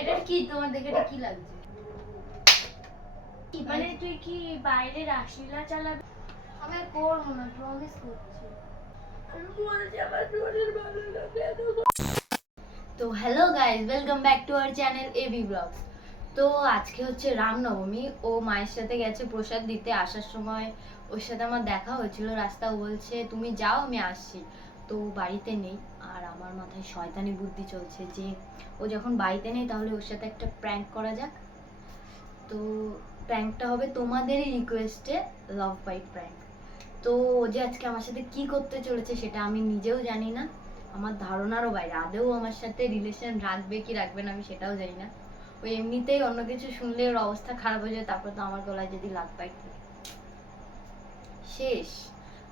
এটা কি? তোমার দেখে এটা কি লাগছে? মানে তুই কি বাইরে রাসলীলা চালাবি? আমি করব না প্রমিস করছি। তো hello guys welcome back to our channel AB blogs তো আজকে হচ্ছে রামনবমী ও মায়ের সাথে গেছে প্রসাদ দিতে। আসার সময় ওর সাথে আমার দেখা হয়েছিল রাস্তা বলছে তুমি যাও আমি আসছি। তো বাড়িতে নেই। আর আমার মাথায় শয়তানি বুদ্ধি চলছে যে, ও যখন বাড়িতে নেই তাহলে ওর সাথে একটা প্র্যাঙ্ক করা যাক। তো প্র্যাঙ্কটা হবে তোমাদেরই রিকোয়েস্টে লাভ বাইট প্র্যাঙ্ক তো ও যে আজকে আমার সাথে কি করতে চলেছে সেটা আমি নিজেও জানি না। আমার ধারণারও বাইরে। আদেও আমার সাথে রিলেশন রাখবে কি রাখবে না আমি সেটাও জানি না। ওই এমনিতেই অন্য কিছু শুনলে ওর অবস্থা খারাপ হয়ে যায়, তারপর তো আমার গলায় যদি লাভ পাই শেষ।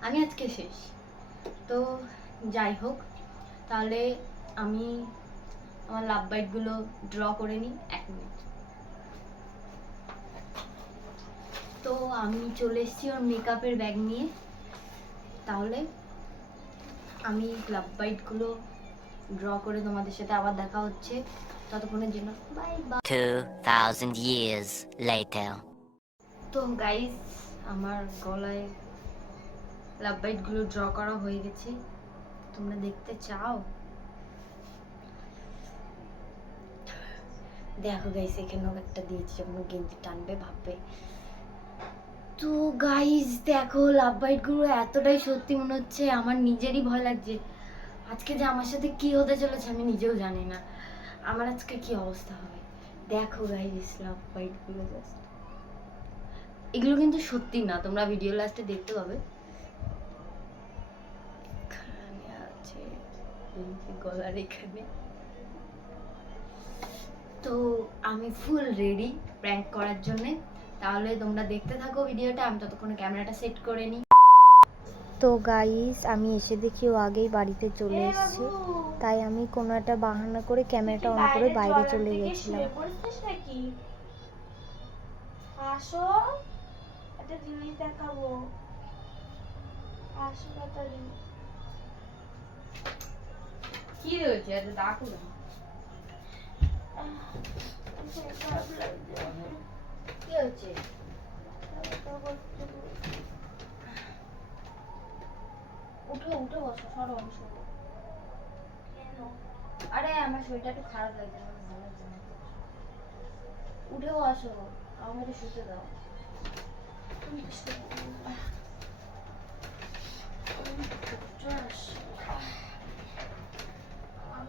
আমি আজকে শেষ। তো যাই হোক তাহলে আমি আমার লাভ বাইটগুলো ড্র করে নিই এক মিনিট তো আমি চলে এসেছি ওর মেকআপের ব্যাগ নিয়ে। তাহলে আমি ক্লাব বাইটগুলো ড্র করে তোমাদের সাথে আবার দেখা হচ্ছে ততক্ষণের জন্য। Bye bye 2,000 years later. তো গাইস আমার গলায় লাভ বাইটগুলো ড্র করা হয়ে গেছে। তোমরা দেখতে চাও? দেখো গাইস এখানেও একটা দিয়েছি যখন গেঞ্জি টানবে, ভাববে। তো গাইস দেখো লাভ বাইটগুলো এতটাই সত্যি মনে হচ্ছে, আমার নিজেরই ভয় লাগছে। আজকে যে আমার সাথে কি হতে চলেছে আমি নিজেও জানি না। আমার আজকে কি অবস্থা হবে? দেখো গাইস লাভ বাইটগুলো জাস্ট এগুলো কিন্তু সত্যি না, তোমরা ভিডিও লাস্টে দেখতে পাবে এখানে আছে এই যে গলার এখানে। তো আমি ফুল রেডি প্র্যাঙ্ক করার জন্যে। তাহলে তোমরা দেখতে থাকো ভিডিওটা আমি ততক্ষণ ক্যামেরাটা সেট করে নিই। তো গাইস আমি এসে দেখি ও আগেই বাড়িতে চলে এসেছে। তাই আমি কোনো একটা বাহানা করে ক্যামেরাটা অন করে বাইরে চলে গেছিলাম। আসো একটা জিনিস দেখাবো। আসো তাড়াতাড়ি। কি রয়েছে এত ডাকু না। কি খুব। উঠো উঠে বসো সরো আমি সরো? আরে আমার শরীরটা একটু খারাপ লাগছে উঠে বসো আমাকে শুতে দাও তুমি কি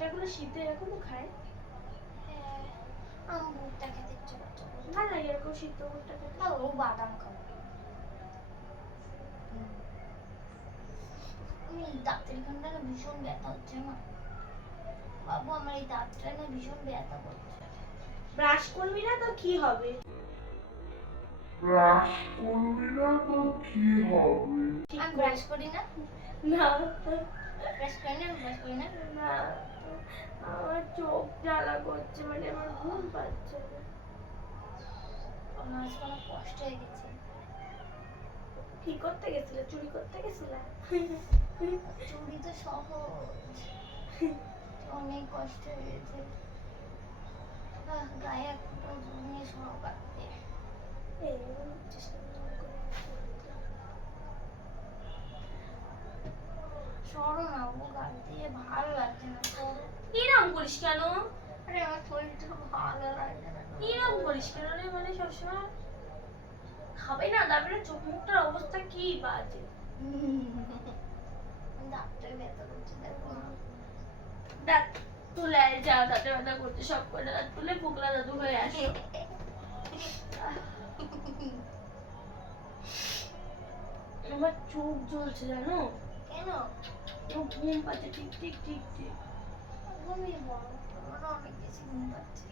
ভুট্টাগুলো সিদ্ধ এরকমও খায়? আমার বুটটা খেতে ইচ্ছে করছে। না না এরকম সিদ্ধ ভুট্টা খেতে ও বাদাম খাব আমি দাঁতের এখানটা না ভীষণ ব্যথা হচ্ছে না বাবু আমার এই দাঁতটা না ভীষণ ব্যথা করছে। ব্রাশ করবি না তো কি হবে? আমি ব্রাশ করি না। না। ব্রাশ করি না ব্রাশ করি না। না আমার চোখ জ্বালা করছে মানে আমার ঘুম পাচ্ছে না। আমার আজকে কষ্ট হয়ে গেছে। কি করতে গেছিলে? চুরি করতে গেছিলে? চুরি তো সহজ। অনেক কষ্ট হয়ে গেছে। আহ, গায়ে এক ফোঁটা জমিয়ে সব কাটতে। সরো না ও গাল দিয়ে ভালো লাগছে না সরো করিস কেন? আরে আমার শরীরটা ভালো লাগছে না। এরম করিস কেন রে? মানে সবসময় খাবে না? তারপরে চোখ মুখটার অবস্থা কি বাজে দাঁতটাই ব্যথা করছে দেখো না। তুলে যা দাঁতে ব্যথা করছে সব করে দাঁত তুলে পোকলা দাদু হয়ে আসো আমার চোখ জ্বলছে জানো? কেন? ও ঘুম পাচ্ছে ঠিক ঠিক ঠিক ঠিক ঘুমিয়ে পড়ো আমার অনেক বেশি ঘুম পাচ্ছে।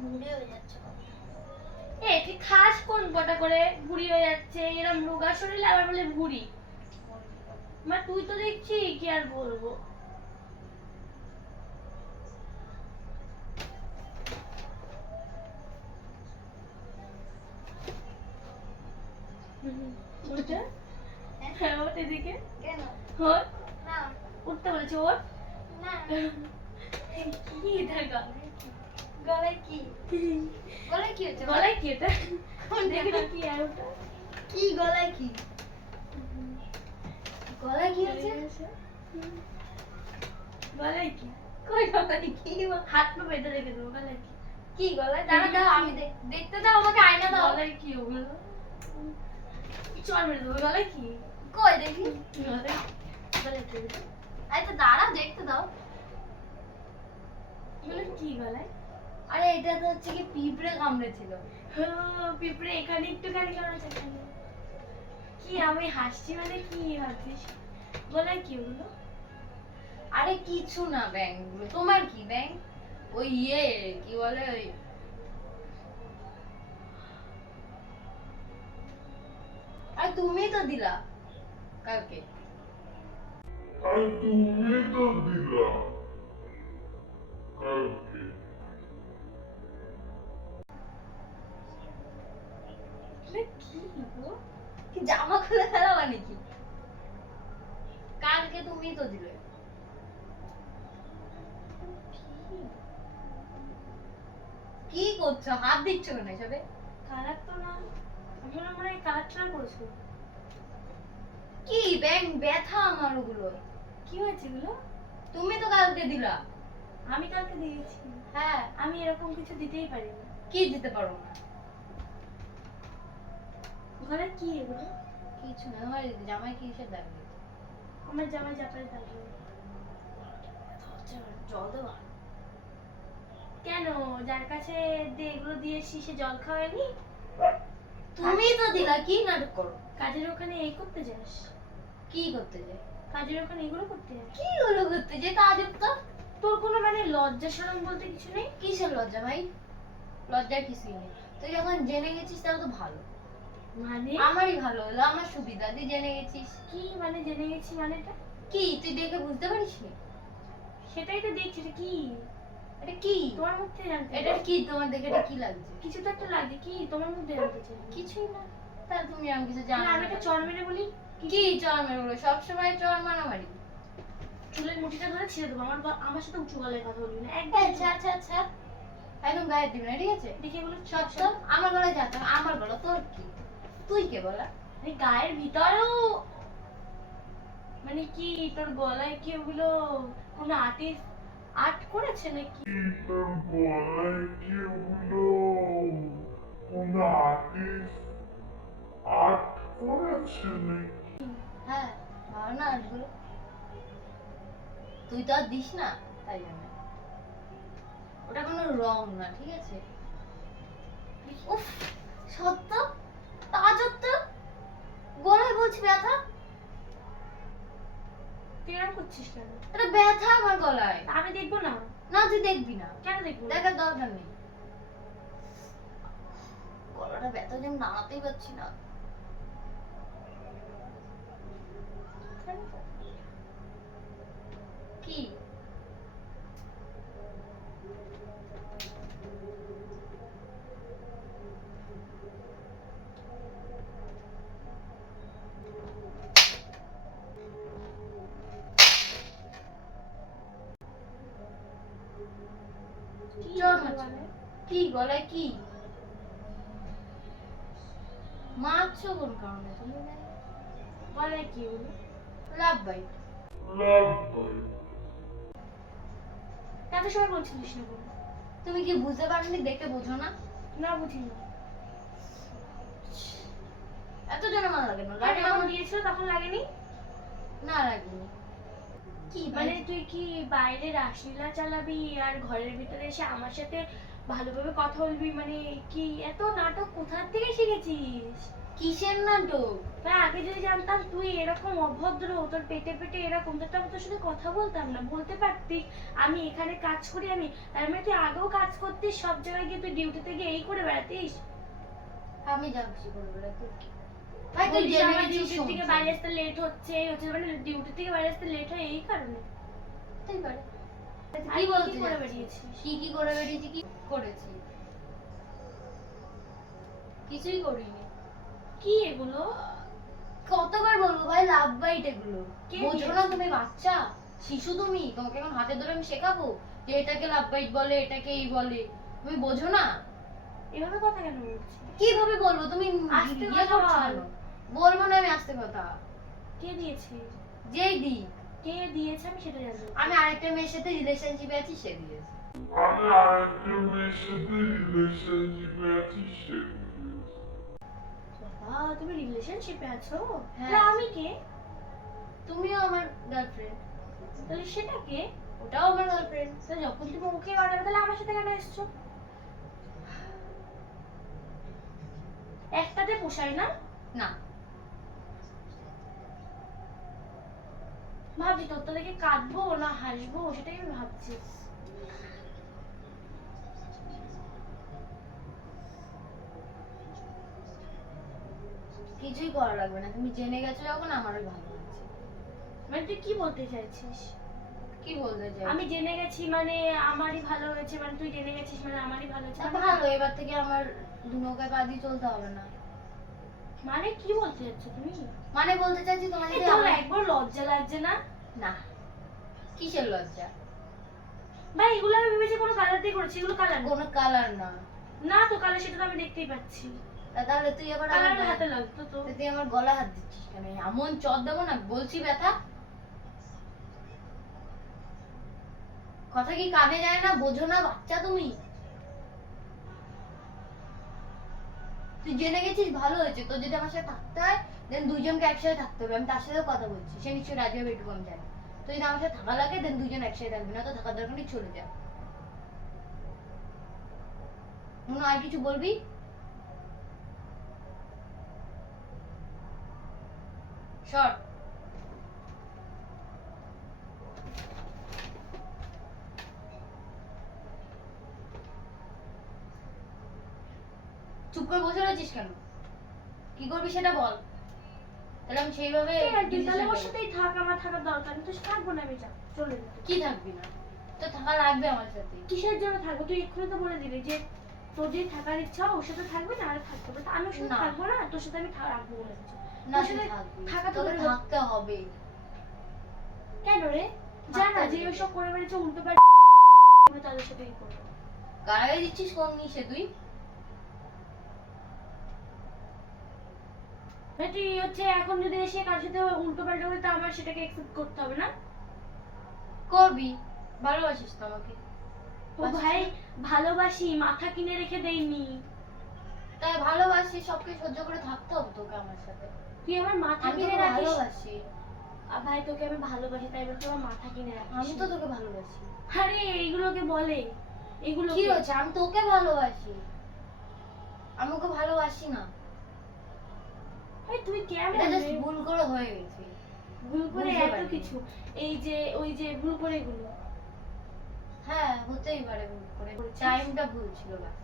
বুড়ি যাচ্ছে এ তুই খাস কোন কটা করে? বুড়ি হয়ে যাচ্ছে এরম রোগা শরীরে আবার বলে বুড়ি মা তুই তো দেখছি কি আর বলব। হ্যাঁ ওঠ এদিকে। কেন? ওঠ। না। উঠতে বলেছে ওঠ। না। কি এটা গলায় কি? গলায় কি হচ্ছে? গলায় কি এটা? দেখে কি আর ওটা। কি গলায় কি? গলায় কি হচ্ছে গলায় কি? কই গলায় কি? হাত পা বেঁধে রেখে দেবো গলায় কি? কি গলায়? দাঁড়া দাও আমি দেখতে দাও আমাকে আয়না দাও। গলায় কি ওগুলো? চল মেরে দেবো গলায় কি? কই দেখি? গলায় গলায় কি আরে তো দাঁড়া দেখতে দাও। এগুলো কি গলায়? আরে এটা তো হচ্ছে কি পিঁপড়ে কামড়েছিল। ও, পিঁপড়ে এখানে একটুখানি কেমন আছে এখানে। কি আমি হাসছি মানে কি ভাবছিস? গলায় কি ওগুলো আরে কিছু না ব্যাংগুলো। তোমার কি ব্যাং? ওই ইয়ে কি বলে ওই আর তুমি তো দিলা কালকে। আর তুমি তো দিলা কালকে। কি গো? জামা খুলে ফেলা মানে কি? কালকে তুমি তো দিলে। কি করছ? হাত দিচ্ছ কেন এসবে? কালার তো না। আমি মনে হয় কালারটা করেছ। কি ব্যাং ব্যথা আমার ওগুলো। কি হয়েছে এগুলো? তুমি তো কালকে দিলা। আমি কালকে দিয়েছি। হ্যাঁ। আমি এরকম কিছু দিতেই পারি না কি দিতে পারো না? ঘরে কি এগুলো? কিছু না আমার জামাই কিসের দাগ দিয়েছে? আমার জামাই জাপারে থাকবে জল দেওয়া? কেন? যার কাছে দিয়ে এগুলো দিয়েছি সে জল খাওয়ায়নি? তুমি তো দিলা কি নাটক করো? কাজের ওখানে এই করতে যাস। কি করতে যাই? কাজের ওখানে এগুলো করতে যাস। কি হলো করতে যে তাজব তো। তোর কোনো মানে লজ্জা শরম বলতে কিছু নেই? কিসের লজ্জা ভাই? লজ্জার কিছুই নেই। তুই যখন জেনে গেছিস তাহলে তো ভালো। মানে? আমারই ভালো হলো আমার সুবিধা। তুই জেনে গেছিস। কি? মানে জেনে গেছি মানেটা? কি? তুই দেখে বুঝতে পারিস নি? সেটাই তো দেখছি এটা কি? এটা কি? তোমার মধ্যে জানতে এটা কি? তোমার দেখে এটা কি লাগছে? কিছু তো একটা লাগে কি? তোমার মধ্যে জানতে চাই। কিছুই না। তাহলে তুমি আমি কিছু না, জানো আমি একটা চর মেরে বলি। কি চর মেরো সবসময় চর মারামারি। চুলের মুঠিটা ধরে ছেড়ে দেবো। আমার আমার সাথে উঁচু গলায় কথা বলবি না একদম আচ্ছা আচ্ছা আচ্ছা একদম গায়ে দিবি না ঠিক আছে? দেখে বলো। সব সব আমার গলায় যাচ্ছে আমার গলা তোর কি? তুই কে বলা মানে গায়ের ভিতরেও মানে কি তোর গলায় কি ওগুলো কোনো আর্টিস্ট আর্ট করেছে নাকি? তোর গলায় কি ওগুলো কোনো আর্টিস্ট আর্ট করেছে নাকি? হ্যাঁ ভালো না আর্টগুলো তুই তো আর দিস না তাই জন্য। ওটা কোনো রং না ঠিক আছে? উফ সত্য? তা গলায় বলছি ব্যথা? তুই এরকম করছিস কেন? এটা ব্যথা আমার গলায়। আমি দেখব না। না তুই দেখবি না। কেন দেখব দেখার দরকার নেই। গলাটা ব্যথা যেন নাড়াতেই পারছি না। কি চল হলো মাছ। মানে? কি গলায় কি মারছো কোন গলায় কি ওগুলো লাভ এত সময় বলছিলিস না কেন? তুমি কি বুঝতে দেখে বোঝো না না বুঝি না এত জনে লাগে না দিয়েছিল তখন লাগেনি না লাগেনি কি মানে তুই কি বাইরে রাসলীলা চালাবি আর ঘরের ভিতরে এসে আমার সাথে ভালোভাবে কথা বলবি মানে কি এত নাটক কোথার থেকে শিখেছিস কিসের নাটক? ভাই আগে যদি জানতাম তুই এরকম অভদ্র তোর পেটে পেটে এরকম তো আমি তোর সাথে কথা বলতাম না বলতে পারতি। আমি এখানে কাজ করি আমি তার মানে তুই আগেও কাজ করতিস সব জায়গায় গিয়ে তুই ডিউটিতে গিয়ে এই করে বেড়াতিস? আমি যা খুশি করব রে তুই ভাই তুই জেনে ডিউটি থেকে বাইরে আসতে লেট হচ্ছে এই হচ্ছে মানে ডিউটি থেকে বাইরে আসতে লেট হয় এই কারণে। হতেই পারে। কি বলতে করে? বেরিয়েছিস কি কি করে বেরিয়েছি কি করেছি? কিছুই করিনি। কি এগুলো? কতবার বলব ভাই লাভ বাইট এগুলো। বোঝো না তুমি বাচ্চা শিশু তুমি তোমাকে এখন হাতে ধরে আমি শেখাবো যে এটাকে লাভ বাইট বলে এটাকে এই বলে। তুমি বোঝো না? এভাবে কথা কেন বলছিস? কীভাবে বলব? তুমি আস্তে কথা বল। বলব না আমি আস্তে কথা। কে দিয়েছে? যেই দি। কে দিয়েছে আমি সেটা জানব আমি আরেকটা মেয়ের সাথে রিলেশনশিপে আছি সে দিয়েছে। আমি আরেকটা মেয়ের সাথে রিলেশনশিপে আছি সে বাবা তুমি রিলেশনশিপে আছো? হ্যাঁ। আমি কে? তুমিও আমার গার্লফ্রেন্ড তাহলে সেটা কে? ওটাও আমার গার্লফ্রেন্ড তাহলে যখন তুমি ওকে বানাবে তাহলে আমার সাথে কেন এসছো? একটাতে পোষায় না? না। ভাবছি তোর তো দেখে কাঁদবো না হাসবো সেটাই আমি ভাবছি। কিছুই করা লাগবে না। তুমি জেনে গেছো যখন আমারও ভালো লাগছে। মানে তুই কি বলতে চাইছিস? কি বলতে চাই আমি জেনে গেছি মানে আমারই ভালো হয়েছে মানে তুই জেনে গেছিস মানে আমারই ভালো হয়েছে। তা ভালো এবার থেকে আমার দু নৌকায় পা দিয়ে চলতে হবে না। মানে কি বলতে চাচ্ছ তুমি? মানে বলতে চাইছি তোমার যদি আমার- একবার লজ্জা লাগছে না? না। কিসের লজ্জা? ভাই এগুলো আমি ভেবেছি কোনো কালার দিয়ে করেছি এগুলো কালার কোনো কালার না। না তো কালার সেটা তো আমি দেখতেই পাচ্ছি। তাহলে তুই এবার আমার হাতে লাগতো তো? তুই আমার গলা হাত দিচ্ছিস কেন? এমন চর দেবো না বলছি ব্যথা। কথা কি কানে যায় না? বোঝো না বাচ্চা তুমি। তুই জেনে গেছিস ভালো হয়েছে তোর যদি আমার সাথে থাকতে হয় দেন দুইজনকে একসাথে থাকতে হবে। আমি তার সাথেও কথা বলছি সে নিশ্চয়ই রাজি হবে এটুকু আমি জানি। তো যদি আমার সাথে থাকা লাগে দেন দুজন একসাথে থাকবি না তো থাকার দরকার নেই চলে যা। মনে আর কিছু বলবি? শর্ট চুপ করে বসে রয়েছিস কেন? কি করবি সেটা বল। তাহলে আমি সেইভাবে তুই তাহলে decision ওর সাথেই থাক আমার থাকার দরকার নেই। তো থাকব না আমি যা চলে যা। কি থাকবি না? তো থাকা লাগবে আমার সাথে। কিসের জন্য থাকব? তুই এক্ষুনি তো বলে দিলি যে তোর যদি থাকার ইচ্ছা ওর সাথে থাকবে না আর থাকতে হবে। আমি ওর সাথে। থাকব না? তোর সাথে আমি রাখব বলে দিচ্ছি। না তোর তুই সাথে থাকবি থাকা তো তোকে দূরের কথা। থাকতে হবে। কেন রে? জানা যে হবে। করে বেড়েছে উল্টো পাল্টা তাদের সাথে কি করব। কারাগারে দিচ্ছিস কোন নিশে তুই? তুই হচ্ছে এখন যদি এসে কার সাথে উল্টো পাল্টা করে তা আমার সেটাকে একসেপ্ট করতে হবে না? করবি ভালোবাসিস তো আমাকে। ও ভাই ভালোবাসি মাথা কিনে রেখে দেইনি তাই ভালোবাসি সবকে সহ্য করে থাকতে হবে তোকে আমার সাথে। তুই আমার মাথা কিনে রাখিস? ভালোবাসি। ভাই তোকে আমি ভালোবাসি তাই বলে তুই আমার মাথা কিনে রাখিস। আমি তো তোকে ভালোবাসি। আরে এইগুলোকে বলে। এগুলো কি হচ্ছে আমি তোকে ভালোবাসি। আমি ওকে ভালোবাসি না। তুই কেমন? ভুল করে হয়ে গেছে। ভুল করে এত কিছু। এই যে ওই যে ভুল করে এগুলো। হ্যাঁ হতেই পারে ভুল করে? টাইমটা ভুল ছিল ব্যাস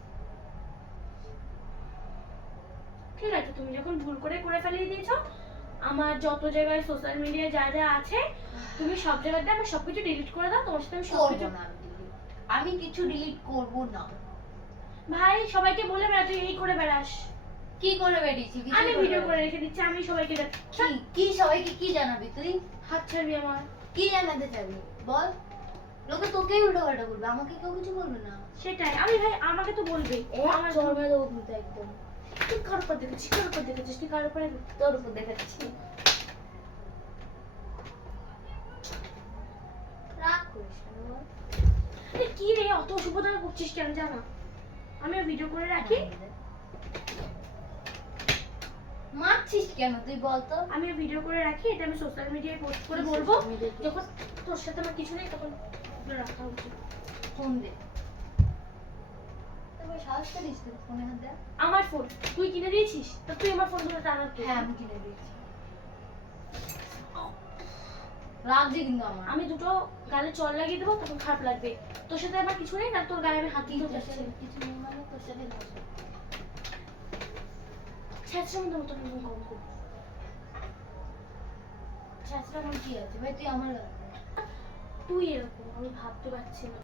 ঠিক আছে তুমি যখন ভুল করে করে ফেলিয়ে দিয়েছ আমার যত জায়গায় সোশ্যাল মিডিয়ায় যা যা আছে তুমি সব জায়গাতে আমার সবকিছু ডিলিট করে দাও তোমার সাথে আমি করব সবকিছু না আমি কিছু ডিলিট করব না। ভাই সবাইকে বলে বেড়া তুই এই করে বেড়াস। কি করে বেরিয়েছি আমি ভিডিও করে রেখে দিচ্ছি আমি সবাইকে দেখ- কি কি সবাইকে কি জানাবি তুই? হাত ছাড়বি আমার। কি জানাতে চাবি? বল। লোকে তোকেই উল্টো পাল্টা বলবে আমাকে কেউ কিছু বলবে না। সেটাই আমি ভাই আমাকে তো বলবি। আমার দেবো কিন্তু একদম। তুই কার উপর দেখেছিস? কার উপর দেখেছিস? তুই কার উপরে তোর উপর। আরে কি রে অত অসুবিধা করছিস কেন জানা? আমি ভিডিও করে রাখি। মারছিস কেন তুই বল তো আমি ভিডিও করে রাখি এটা আমি সোশ্যাল মিডিয়ায় পোস্ট করে বলব। যখন তোর সাথে আমার কিছু নেই তখন রাখা উচিত। ফোন দে। তারপর সাহস করিস তো ফোনে হাত? দেয় আমার ফোন তুই কিনে দিয়েছিস? তা তুই আমার ফোন ধরে টানার? হ্যাঁ আমি কিনে দিয়েছি। কিন্তু আমার। আমি দুটো গালে চল লাগিয়ে দেবো তখন খারাপ লাগবে। তোর সাথে আমার কিছু নেই না? তোর গায়ে আমি হাত তোর কিছু নেই মানে? তোর সাথে। মতো মতো কম করব। আমার কি আছে? ভাই তুই আমার তুই এরকম আমি ভাবতে পারছি না।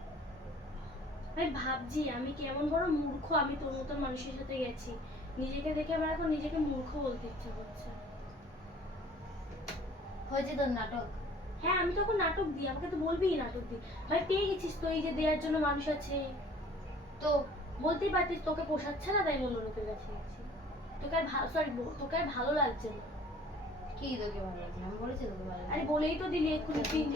আমি ভাবছি আমি কেমন বড় মূর্খ? আমি তোর মতন মানুষের সাথে গেছি। নিজেকে দেখে আমার এখন নিজেকে মূর্খ বলতে ইচ্ছা করছে। হয়েছে তোর নাটক? হ্যাঁ আমি তখন নাটক দিই আমাকে তো বলবি নাটক দিই। ভাই পেয়ে গেছিস তো এই যে দেওয়ার জন্য মানুষ আছে। তো? বলতেই পারতিস তোকে পোষাচ্ছে না তাই অন্য লোকের কাছে গেছি। তোকে আর ভালো সরি তোকে আর ভালো লাগছে না। কি তোকে ভালো লাগছে? আমি বলেছি তোকে ভালো আরে বলেই তো দিলি এক্ষুনি তিন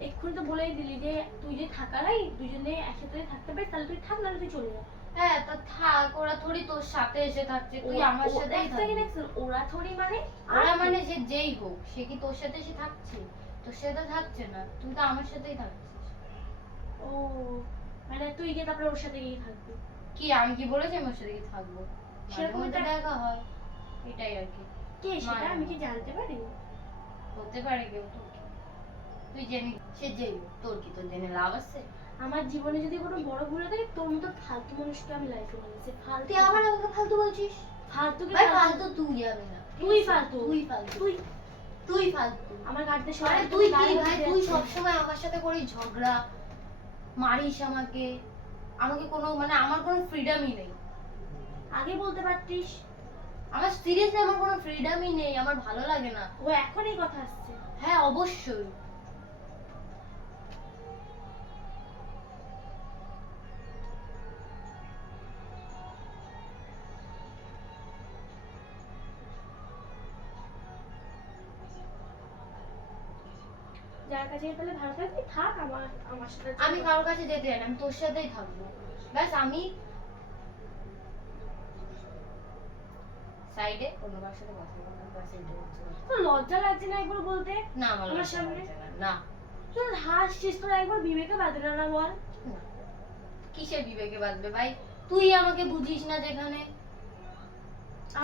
এক্ষুনি তো বলেই দিলি যে তুই যে থাকারাই দুজনে একসাথে থাকতে পারিস তাহলে তুই থাক নাহলে তুই চলে যা। হ্যাঁ তা থাক ওরা থোড়ি তোর সাথে এসে থাকছে তুই আমার সাথেই এক ওরা থোড়ি মানে ওরা মানে সে যেই হোক সে কি তোর সাথে এসে থাকছে? তোর সাথে থাকছে না তুই তো আমার সাথেই থাকছিস। ও মানে তুই গিয়ে তারপরে ওর সাথে গিয়ে থাকবি। কি আমি কি বলেছি আমি ওর সাথে গিয়ে থাকব? সেরকম দেখা হয়। এটাই আর কি। কে সেটা? আমি কি জানতে পারি? হতে পারে কেউ কি তুই জেনে সে হোক তোর কি তোর জেনে লাভ আছে? আমার জীবনে যদি কোনো বড় ভুল হয়ে থাকে তোর মতো ফালতু মানুষকে আমি লাইফে নিয়েছি ফালতু তুই আবার আমাকে ফালতু বলছিস? ফালতুকে ভাই ফালতু। ফালতু তুই আমি না। তুই ফালতু। তুই ফালতু। তুই। তুই ফালতু। আমার আরে সবাই তুই কি ভাই? তুই সবসময় আমার সাথে করিস ঝগড়া মারিস আমাকে। আমাকে কোনো মানে আমার কোনো ফ্রিডমই নেই। আগে বলতে পারতিস। আমার সিরিয়াসলি আমার কোনো ফ্রিডমই নেই আমার ভালো লাগে না। ও এখন এই কথা আসছে। হ্যাঁ অবশ্যই। যার কাছে তাহলে ভালো থাকবি? থাক আমার আমার সাথে আমি কারোর কাছে যেতে চাই না আমি তোর সাথেই থাকব। ব্যাস আমি সাইডে অন্য কারোর সাথে কথা বলব না, ব্যাস হচ্ছে লজ্জা লাগছে না একবার বলতে? না আমার সামনে? না, তুই হাসছিস তোর একবার বিবেকে বাদে না বল। কিসের বিবেকে বাঁধবে ভাই? তুই আমাকে বুঝিস না যেখানে।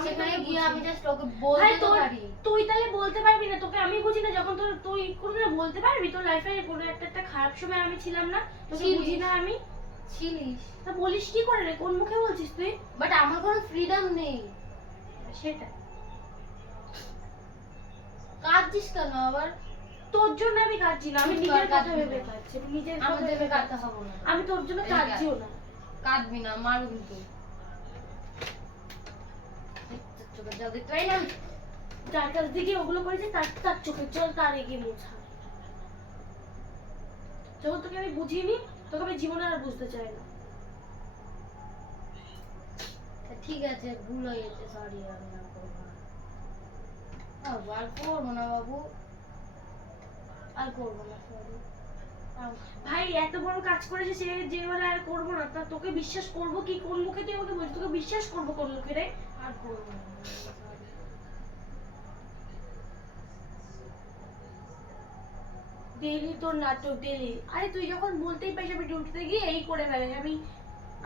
সেখানে গিয়ে আমি জাস্ট ওকে বলতে তো পারি। তুই তাহলে বলতে পারবি না তোকে আমি বুঝি না যখন তোর তুই কোনোদিন বলতে পারবি তোর লাইফে কোনো একটা একটা খারাপ সময় আমি ছিলাম না তোকে বুঝি না আমি? ছিলিস। তা বলিস কি করে রে কোন মুখে বলছিস তুই? বাট আমার কোনো ফ্রিডম নেই। সেটা কাঁদছিস কেন আবার? তোর জন্য আমি কাঁদছি না আমি নিজের কথা ভেবে কাঁদছি আমি নিজের আমার কথা ভেবে কাঁদতে। হব না। আমি তোর জন্য কাঁদছিও না। কাঁদবি না মারু কিন্তু চোখের জল দেখতে পাই না। যার কাছ থেকে ওগুলো করেছে তার তার চোখের জল তার এগিয়ে মোছা। যখন তোকে আমি বুঝিনি তোকে আমি জীবনে আর বুঝতে চাই না। ঠিক আছে ভুল হয়ে গেছে সরি আমি আর করব না। আর করব না বাবু। আর করব না সরি ভাই এত বড় কাজ করেছে সে যে বলে আর করব না তা তোকে বিশ্বাস করব কি? কোন মুখে তুই আমাকে বলছিস তোকে বিশ্বাস করব কোন মুখে রে? ডেইলি তোর নাটক ডেইলি আরে তুই যখন বলতেই পারিস আমি ডিউটিতে গিয়ে এই করে বেড়াই আমি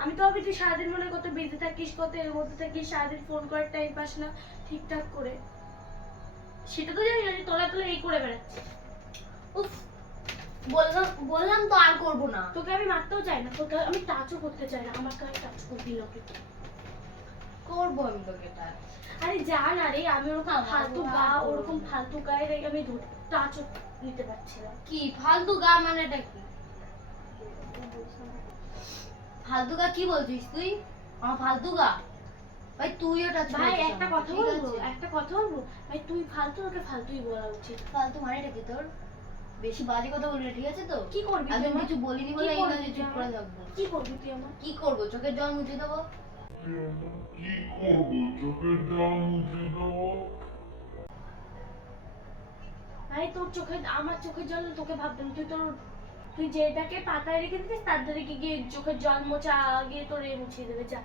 আমি তো ভাবি তুই সারাদিন মনে কত বিজি থাকিস কত এর মধ্যে থাকিস সারাদিন ফোন করার টাইম পাস না ঠিকঠাক করে। সেটা তো জানি না তলা তলা এই করে বেড়াচ্ছিস। উফ বললাম বললাম তো আর করব না। তোকে আমি মারতেও চাই না তোকে আমি টাচও করতে চাই না আমার গায়ে টাচ করবি না। করব আমি তোকে এটা আরে যা না রে আমি ওরকম ফালতু গা ওরকম ফালতু গায়ে রেখে আমি টাচও নিতে পারছি না। কি ফালতু গা মানেটা কি? ফালতু গা কি বলছিস তুই? আমার ফালতু গা। ভাই তুই ওটা ভাই একটা কথা বলব একটা কথা বলব। ভাই তুই ফালতু ওকে ফালতুই বলা উচিত। ফালতু মানেটা কি তোর? বেশি বাজে কথা বলবি ঠিক আছে তো? কি করবি একদম কিছু বলিনি বলে এই কাজে চুপ করে? থাকব। কি করবি তুই আমার? কি করব? চোখের জল মুছে দেবো? কি করব চোখের জল মুছে দেবো ভাই তোর চোখে আমার চোখের জল তোকে ভাবতাম তুই তোর তুই যেটাকে পাতায় রেখে দিতিস তার ধারে কি গিয়ে চোখের জল মোছা গিয়ে তোর এ মুছিয়ে দেবে যা।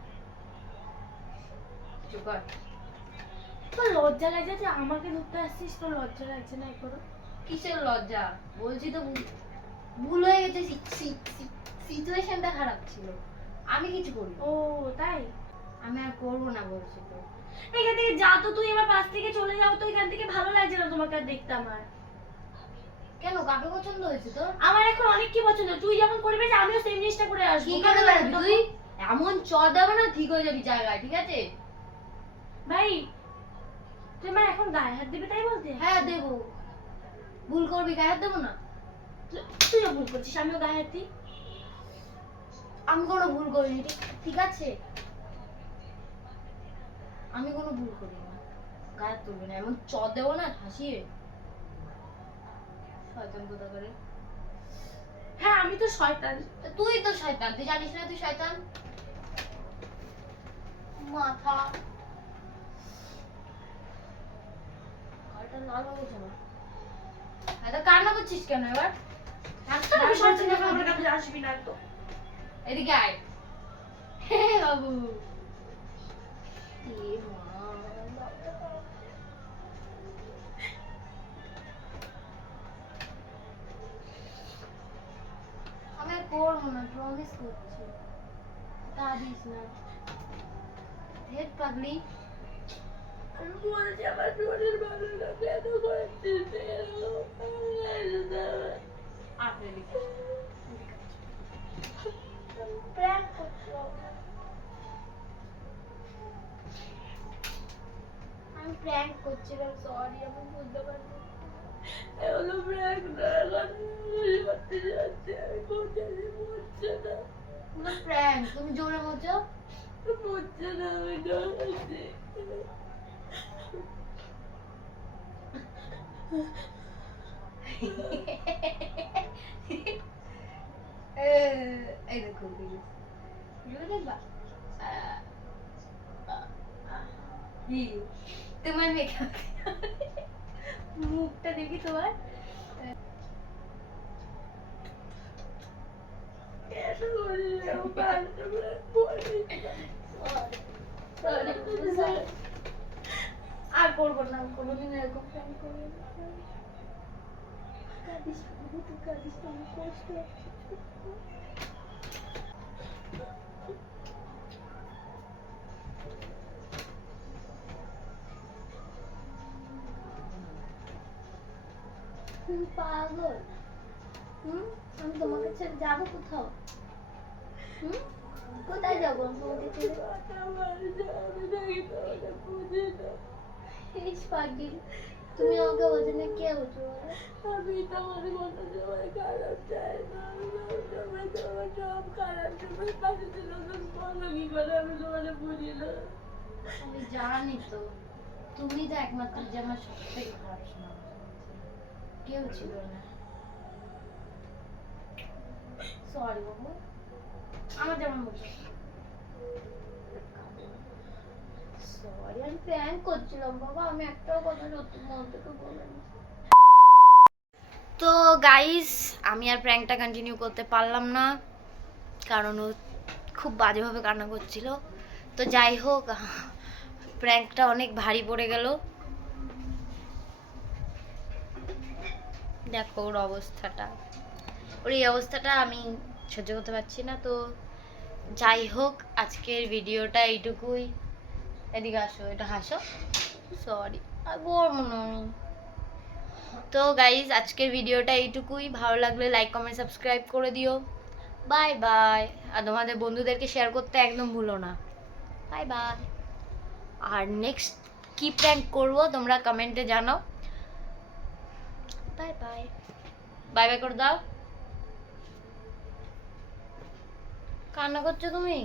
তোর লজ্জা লাগছে আমাকে ধরতে আসছিস তোর লজ্জা লাগছে না একবারও কিসের লজ্জা? বলছি তো ভুল- ভুল হয়ে গেছে সিচুয়েশনটা খারাপ ছিল। আমি কিছু করি ও তাই? আমি আর করব না বলছি তো। এখান থেকে যা তো তুই আমার পাশ থেকে চলে যাও তো এখান থেকে ভালো লাগছে না তোমাকে আর দেখতে আমার। কেন কাকে পছন্দ হয়েছে তোর? আমার এখন অনেক কি পছন্দ তুই যেমন করবি আমিও সেম জিনিসটা করে আসব। কি করে তুই এমন চর দেবো না ঠিক হয়ে যাবি জায়গায় ঠিক আছে? ভাই তুই আমার এখন গায়ে হাত দিবি তাই বলতে? হ্যাঁ দেবো। ভুল করবি গায়ে হাত দেবো না? তু- তুইও ভুল করছিস আমিও গায়ে হাত দিই। আমি কোনো ভুল করিনি ঠিক আছে? আমি কোনো ভুল করিনি। গায়ে হাত তুলবি না এমন চর দেবো না ঠাসিয়ে শয়তান কোথা করে হ্যাঁ আমি তো শয়তান। তুই তো শয়তান তুই জানিস না তুই শয়তান? মাথা। আমার। কান্না করছিস কেন এবার? আসবি না তো এদিকে আয়। বাবু। করব না প্রমিস করছি। কাঁদিস না। হেড পাগলি। আমি বলছি আমার শরীর ভালো না কেন করছিস? আপনি এদিকে প্র্যাঙ্ক করছ। আমি প্র্যাঙ্ক করছিলাম সরি আমি বুঝতে পারছি এগুলো প্র্যাঙ্ক না সত্যি সত্যি আমি পৌঁছাতে পড়ছে না পুরো প্র্যাঙ্ক তুমি জোরে মোচো পড়ছে না আমি ডরাচ্ছি এই দেখো দেখবা তোমার মেকআপ মুখটা দেখি তোমার। আর করব না কোনোদিন এরকম প্ল্যান করব না কষ্ট তুমি পাগল। হুম? আমি তোমাকে ছেড়ে যাব কোথাও? হুম? কোথায় যাব আমি তোমাকে ছেড়ে। ইস পাগল। তুমি আমাকে বোঝো না কে বোঝো আমি তোমার কোনো সময় খারাপ চাই না। আমি তোমার সব খারাপ সময় পাশে ছিল বলো কি করে আমি তোমার বুঝি না। আমি জানি তো। তুমি তো একমাত্র যে আমার সব থেকে খারাপ শোনা কেউ ছিল না সরি বাবু। আমার যেমন মতো সরি আমি প্র্যাঙ্ক করছিলাম, বাবা। আমি একটাও কথা সত্যি মন থেকে বলিনি। তো গাইস আমি আর প্র্যাঙ্কটা কন্টিনিউ করতে পারলাম না, কারণ ও খুব বাজেভাবে কান্না করছিল। তো যাই হোক প্র্যাঙ্কটা অনেক ভারী পড়ে গেল। দেখো ওর অবস্থাটা। ওর এই অবস্থাটা আমি সহ্য করতে পারছি না, তো যাই হোক, আজকের ভিডিওটা এইটুকুই। এদিকে আসো এটা হাসো। সরি আর বলব না আমি তো গাইজ আজকের ভিডিওটা এইটুকুই। ভালো লাগলে লাইক কমেন্ট সাবস্ক্রাইব করে দিও। বাই বাই আর তোমাদের বন্ধুদেরকে শেয়ার করতে একদম ভুলো না। বাই বাই আর নেক্সট কি প্র্যাঙ্ক করব, তোমরা কমেন্টে জানাও। বাই বাই বাই বাই করে দাও কান্না করছ তুমি?